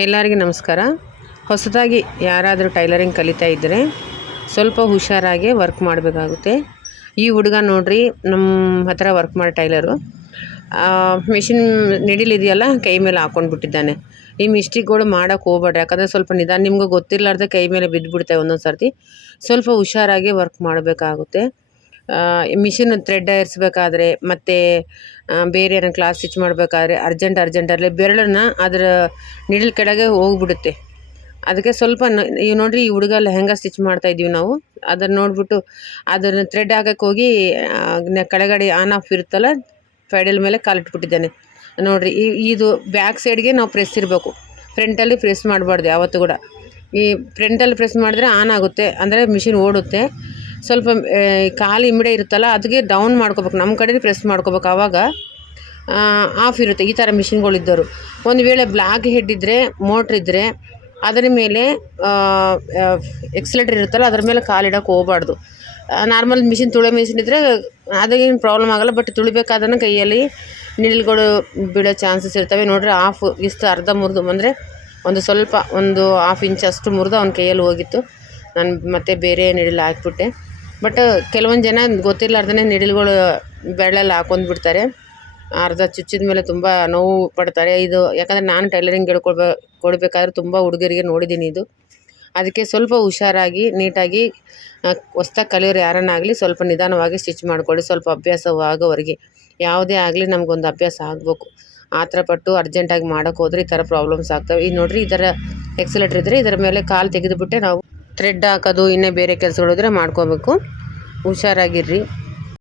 ಎಲ್ಲರಿಗೂ ನಮಸ್ಕಾರ. ಹೊಸದಾಗಿ ಯಾರಾದರೂ ಟೈಲರಿಂಗ್ ಕಲಿತಾ ಇದ್ದರೆ ಸ್ವಲ್ಪ ಹುಷಾರಾಗಿ ವರ್ಕ್ ಮಾಡಬೇಕಾಗುತ್ತೆ. ಈ ಹುಡುಗ ನೋಡ್ರಿ ನಮ್ಮ ಹತ್ರ ವರ್ಕ್ ಮಾಡೋ ಟೈಲರು. ಮಿಷಿನ್ ನಿಡಿಲಿದೆಯಲ್ಲ ಕೈ ಮೇಲೆ ಹಾಕ್ಕೊಂಡ್ಬಿಟ್ಟಿದ್ದಾನೆ. ಈ ಮಿಸ್ಟೇಕ್ಗಳು ಮಾಡೋಕ್ಕೆ ಹೋಗ್ಬೇಡ್ರಿ, ಯಾಕಂದರೆ ಸ್ವಲ್ಪ ನಿಧಾನ, ನಿಮ್ಗೆ ಗೊತ್ತಿರಲಾರ್ದೆ ಕೈ ಮೇಲೆ ಬಿದ್ದುಬಿಡ್ತೇವೆ ಒಂದೊಂದು ಸರ್ತಿ. ಸ್ವಲ್ಪ ಹುಷಾರಾಗಿ ವರ್ಕ್ ಮಾಡಬೇಕಾಗುತ್ತೆ. ಮಿಷಿನ್ ಥ್ರೆಡ್ ಏರಿಸ್ಬೇಕಾದ್ರೆ ಮತ್ತು ಬೇರೆ ಏನೋ ಕ್ಲಾಸ್ ಸ್ಟಿಚ್ ಮಾಡಬೇಕಾದ್ರೆ ಅರ್ಜೆಂಟಲ್ಲಿ ಬೆರಳನ್ನು ಅದರ ನಿಡಲ್ ಕೆಳಗೆ ಹೋಗ್ಬಿಡುತ್ತೆ. ಅದಕ್ಕೆ ಸ್ವಲ್ಪ ಈಗ ನೋಡಿರಿ, ಈ ಹುಡುಗ ಲೆಹಂಗಾ ಸ್ಟಿಚ್ ಮಾಡ್ತಾಯಿದ್ದೀವಿ ನಾವು. ಅದನ್ನು ನೋಡಿಬಿಟ್ಟು ಅದನ್ನು ಥ್ರೆಡ್ ಹಾಕಕ್ಕೆ ಹೋಗಿ ಕೆಳಗಡೆ ಆನ್ ಆಫ್ ಇರುತ್ತಲ್ಲ, ಪೆಡಲ್ ಮೇಲೆ ಕಾಲಿಟ್ಬಿಟ್ಟಿದ್ದಾನೆ ನೋಡಿರಿ. ಇದು ಬ್ಯಾಕ್ ಸೈಡ್ಗೆ ನಾವು ಪ್ರೆಸ್ ಇರಬೇಕು, ಫ್ರಂಟಲ್ಲಿ ಪ್ರೆಸ್ ಮಾಡಬಾರ್ದು ಯಾವತ್ತೂ ಕೂಡ. ಈ ಫ್ರಂಟಲ್ಲಿ ಪ್ರೆಸ್ ಮಾಡಿದ್ರೆ ಆನ್ ಆಗುತ್ತೆ, ಅಂದರೆ ಮಿಷಿನ್ ಓಡುತ್ತೆ. ಸ್ವಲ್ಪ ಕಾಲು ಇಮಿಡೆ ಇರುತ್ತಲ್ಲ, ಅದಕ್ಕೆ ಡೌನ್ ಮಾಡ್ಕೋಬೇಕು, ನಮ್ಮ ಕಡೆ ಪ್ರೆಸ್ ಮಾಡ್ಕೋಬೇಕು, ಆವಾಗ ಆಫ್ ಇರುತ್ತೆ. ಈ ಥರ ಮಿಷಿನ್ಗಳಿದ್ದರು. ಒಂದು ವೇಳೆ ಬ್ಲ್ಯಾಕ್ ಹೆಡ್ ಇದ್ದರೆ, ಮೋಟ್ರ್ ಇದ್ದರೆ ಅದರ ಮೇಲೆ ಎಕ್ಸಲೇಟರ್ ಇರುತ್ತಲ್ಲ, ಅದ್ರ ಮೇಲೆ ಕಾಲಿಡೋಕೆ ಹೋಗಬಾರ್ದು. ನಾರ್ಮಲ್ ಮಿಷಿನ್ ತುಳಿಯೋ ಮಿಷಿನ್ ಇದ್ದರೆ ಅದೇನು ಪ್ರಾಬ್ಲಮ್ ಆಗೋಲ್ಲ, ಬಟ್ ತುಳಿಬೇಕಾದ್ರೆ ಕೈಯಲ್ಲಿ ನಿಲ್ಗಳು ಬೀಳೋ ಚಾನ್ಸಸ್ ಇರ್ತವೆ. ನೋಡ್ರಿ, ಆಫ್ ಇಷ್ಟು ಅರ್ಧ ಮುರಿದು, ಅಂದರೆ ಒಂದು ಹಾಫ್ ಇಂಚ್ ಅಷ್ಟು ಮುರಿದು ಅವನ ಕೈಯಲ್ಲಿ ಹೋಗಿತ್ತು. ನಾನು ಮತ್ತೆ ಬೇರೆ ನಿಡಿಲ್ ಹಾಕ್ಬಿಟ್ಟೆ. ಬಟ್ ಕೆಲವೊಂದು ಜನ ಗೊತ್ತಿರಲಾರ್ದೇ ನಿಡಿಲ್ಗಳು ಬೆರಳಲ್ಲಿ ಹಾಕೊಂಡ್ಬಿಡ್ತಾರೆ. ಅರ್ಧ ಚುಚ್ಚಿದ ಮೇಲೆ ತುಂಬ ನೋವು ಪಡ್ತಾರೆ. ಇದು ಯಾಕಂದರೆ ನಾನು ಟೈಲರಿಂಗ್ ಕೊಡಬೇಕಾದ್ರೆ ತುಂಬ ಹುಡುಗರಿಗೆ ನೋಡಿದ್ದೀನಿ ಇದು. ಅದಕ್ಕೆ ಸ್ವಲ್ಪ ಹುಷಾರಾಗಿ ನೀಟಾಗಿ ಹೊಸ್ದಾಗಿ ಕಲಿಯೋರು ಯಾರನ್ನಾಗಲಿ ಸ್ವಲ್ಪ ನಿಧಾನವಾಗಿ ಸ್ಟಿಚ್ ಮಾಡಿಕೊಳ್ಳಿ, ಸ್ವಲ್ಪ ಅಭ್ಯಾಸವಾಗೋವರೆಗೆ. ಯಾವುದೇ ಆಗಲಿ ನಮಗೊಂದು ಅಭ್ಯಾಸ ಆಗಬೇಕು. ಆ ಥರ ಪಟ್ಟು ಅರ್ಜೆಂಟಾಗಿ ಮಾಡೋಕ್ಕೆ ಹೋದರೆ ಈ ಥರ ಪ್ರಾಬ್ಲಮ್ಸ್ ಆಗ್ತವೆ. ಈಗ ನೋಡಿರಿ, ಈ ಥರ ಎಕ್ಸಲೇಟರ್ ಇದ್ದರೆ ಇದರ ಮೇಲೆ ಕಾಲು ತೆಗೆದುಬಿಟ್ಟೆ ನಾವು ಥ್ರೆಡ್ ಹಾಕೋದು, ಇನ್ನೇ ಬೇರೆ ಕೆಲಸಗಳಿದ್ರೆ ಮಾಡ್ಕೋಬೇಕು. ಹುಷಾರಾಗಿರ್ರಿ.